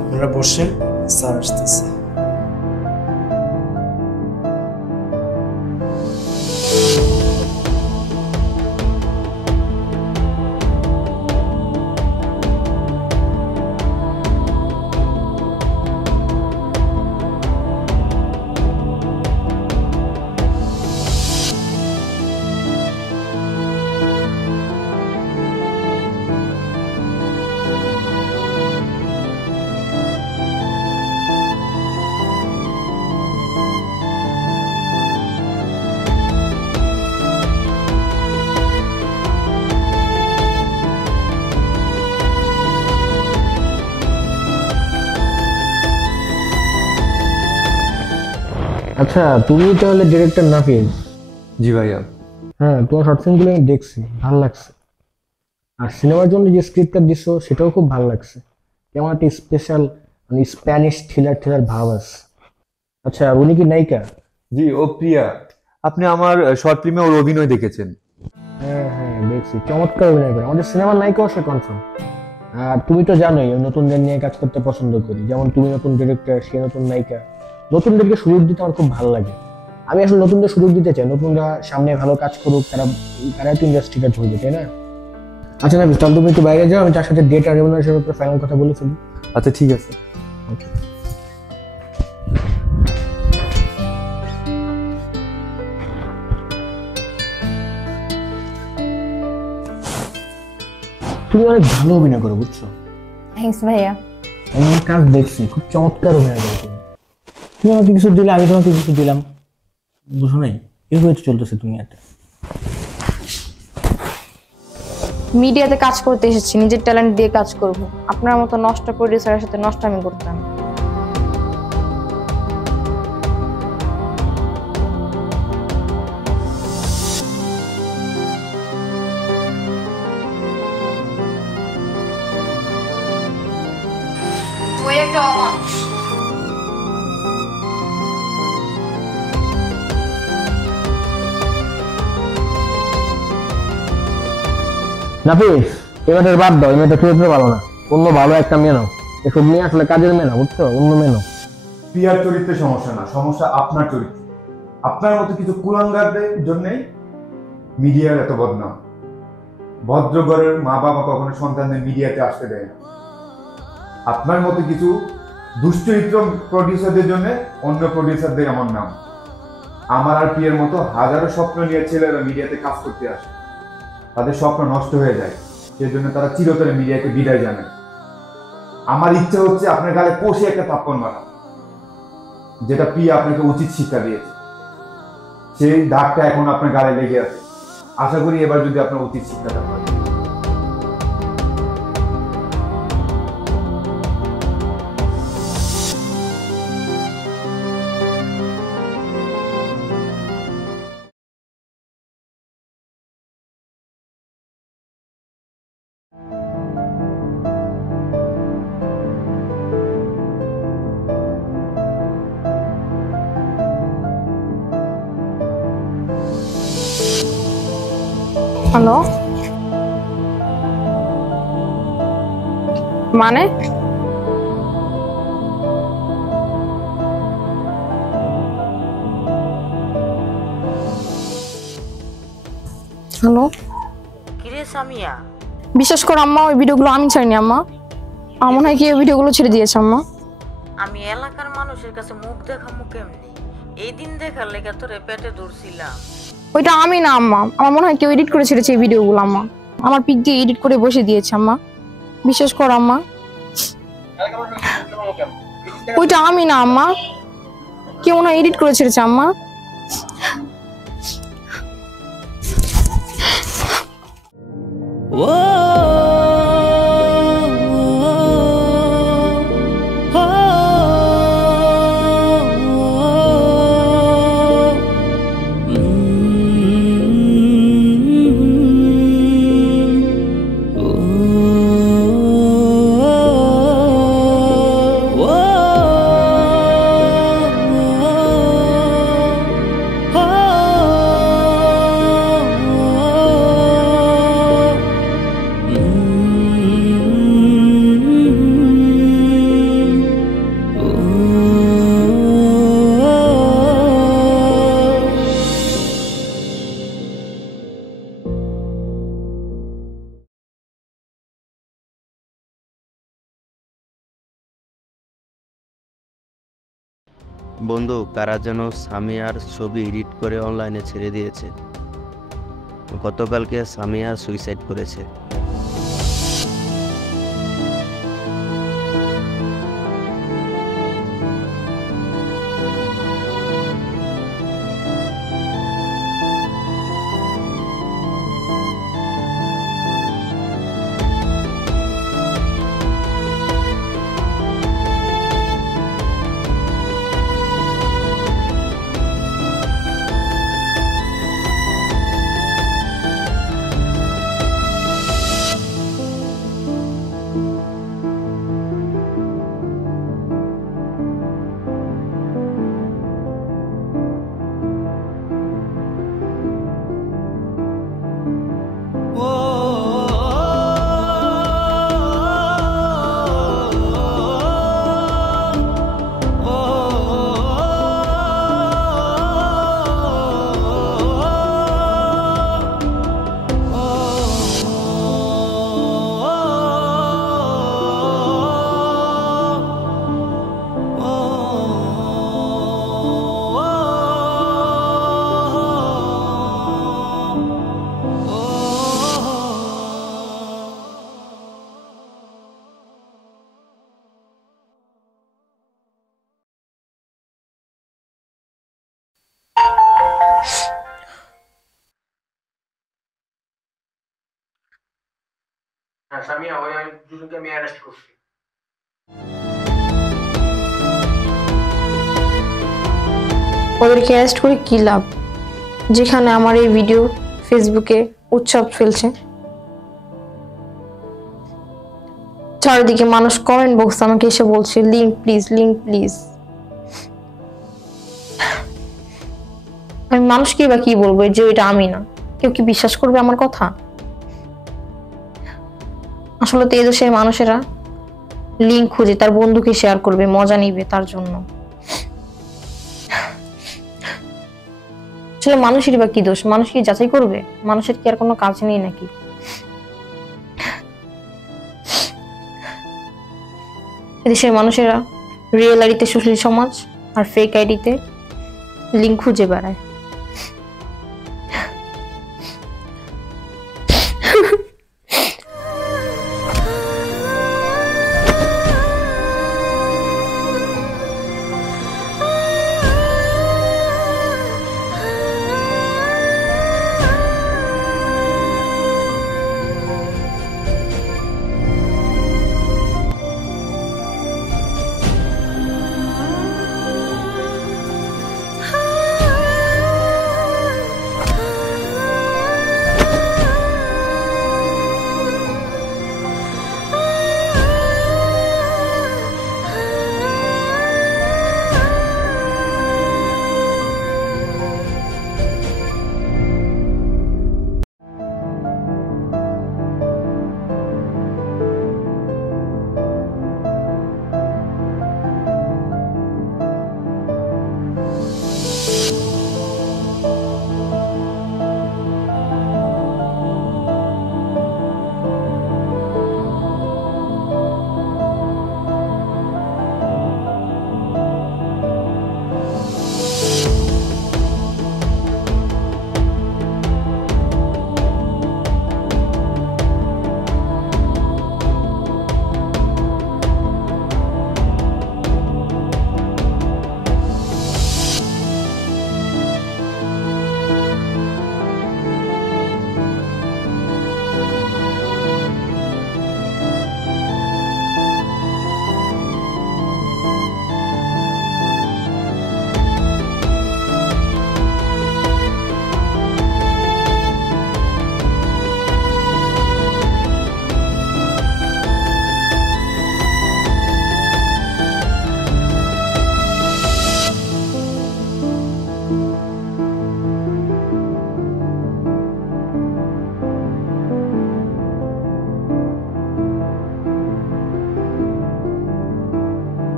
আপনারা বসেন, স্যার আসতেছে। আচ্ছা, তুমি তাহলে ডিরেক্টর নাফিজ? জি ভাইয়া। হ্যাঁ, তোমার শর্ট ফিল্মগুলো আমি দেখছি, ভালো লাগছে। আর সিনেমার জন্য যে স্ক্রিপ্টটা দিছো সেটাও খুব ভালো লাগছে। কেমন একটা স্পেশাল মানে স্প্যানিশ থ্রিলার ভাব আছে। আচ্ছা, উনি কি নায়িকা? জি, ও প্রিয়া। আপনি আমার শর্ট ফিল্মে ওর অভিনয় দেখেছেন? হ্যাঁ হ্যাঁ, দেখছি, চমৎকার অভিনয় করে। আমাদের সিনেমার নায়িকাও সে কনফার্ম। আর তুমি তো জানোই আমি নতুনদের নিয়ে কাজ করতে পছন্দ করি। যেমন তুমি নতুন ডিরেক্টর, সে নতুন নায়িকা। নতুনদেরকে সুযোগ দিতে আমার খুব ভালো লাগে। আমি আসলে নতুনদের সুযোগ দিতে চাই, নতুনরা সামনে ভালো কাজ করুক, তারা তো ইন্ডাস্ট্রিটা ধরবে, তাই না? আচ্ছা না, তাহলে তুমি একটু বাইরে যাও, আমি তার সাথে ডেট আর রেমুনারেশনের ব্যাপারে ফাইনাল কথা বলে ফেলি। আচ্ছা ঠিক আছে। ওকে। তুমি অনেক ভালো অভিনয় করো, বুঝছো? থ্যাঙ্কস ভাইয়া। আমি আমার কাজ দেখছি, খুব চমৎকার অভিনয় করো তুমি। তুমি আমাকে কিছু দিলে, আমি তোমাকে কিছু দিলাম, বুঝো নাই? এভাবে তো চলতেছে দুনিয়াতে। মিডিয়াতে কাজ করতে এসেছি, নিজের ট্যালেন্ট দিয়ে কাজ করব। আপনার মতো নষ্ট প্রোডিউসারের সাথে নষ্ট আমি করতাম। ওই একটা অমানুষ। নাফিস, এই মেয়েটার বাদ দাও, এই মেয়েটা চরিত্র ভালো না। অন্য ভালো একটা মেয়ে নাও। এসব মেয়ে আসলে কাজের মেয়ে না, বুঝছো? অন্য মেয়ে নাও। প্রিয়ার চরিত্রে সমস্যা না, সমস্যা আপনার চরিত্র। আপনার মতো কিছু কুলাঙ্গারদের জন্যই মিডিয়ার এত বদনাম। ভদ্রঘরের মা বাবা কখনো সন্তানদের মিডিয়াতে আসতে দেয় না। আপনার মতো কিছু দুশ্চরিত্র প্রডিউসারদের জন্য অন্য প্রডিউসারদের আমার নাম। আমার আর প্রিয়ার মতো হাজারো স্বপ্ন নিয়ে ছেলেরা মিডিয়াতে কাজ করতে আসে, তাদের স্বপ্ন নষ্ট হয়ে যায়, সেজন্য তারা চিরতরে মিডিয়াকে বিদায় জানায়। আমার ইচ্ছা হচ্ছে আপনার গালে কষে একটা থাপ্পড় মারা, যেটা প্রিয়া আপনাকে উচিত শিক্ষা দিয়েছে। সেই দাগটা এখন আপনার গালে লেগে আছে। আশা করি এবার যদি আপনার উচিত শিক্ষাটা হয়। হ্যালো, মানে হ্যালো, কিরে সামিয়া? বিশ্বাস করো আম্মা, ওই ভিডিওগুলো আমি ছাড়িনি আম্মা। আমার মনে হয় কি ওই ভিডিওগুলো ছেড়ে দিয়েছে আম্মা। আমি এলাকার মানুষের কাছে মুখ দেখামু কেমনি? এই দিন দেখার লেগে তোরে পেটে ধরছিলাম। ওইটা আমি না আম্মা, আমার মনে হয় কেউ এডিট করে ছেড়েছে এই ভিডিওগুলো আম্মা। আমার পিক দিয়ে এডিট করে বসে দিয়েছে আম্মা, বিশ্বাস করো আম্মা। ওইটা আমি না আম্মা, কেউ না এডিট করে ছেড়েছে আম্মা। Oh বন্ধু, কারা যেন সামিয়ার ছবি এডিট করে অনলাইনে ছেড়ে দিয়েছে। গতকালকে সামিয়া সুইসাইড করেছে। হ্যাঁ সামিয়া, ওই দুজনকে আমি অ্যারেস্ট করছি। ওদেরকে অ্যারেস্ট করে কি লাভ, যেখানে আমার এই ভিডিও ফেসবুকে উৎসব ফেলছে। চারিদিকে মানুষ কমেন্ট বক্স আমাকে এসে বলছে লিঙ্ক প্লিজ, লিঙ্ক প্লিজ। আমি মানুষকে বা কি বলবো যে এটা আমি না? কেউ কি বিশ্বাস করবে আমার কথা? আসলে তো এই দেশের মানুষেরা লিঙ্ক খুঁজে তার বন্ধুকে শেয়ার করবে, মজা নিবে তার জন্য। আসলে মানুষেরই বা কি দোষ? মানুষ কি যাচাই করবে? মানুষের কি আর কোনো কাজ নেই নাকি? এদেশের মানুষেরা রিয়েল আইডিতে সুশীল সমাজ আর ফেক আইডিতে লিঙ্ক খুঁজে বেড়ায়।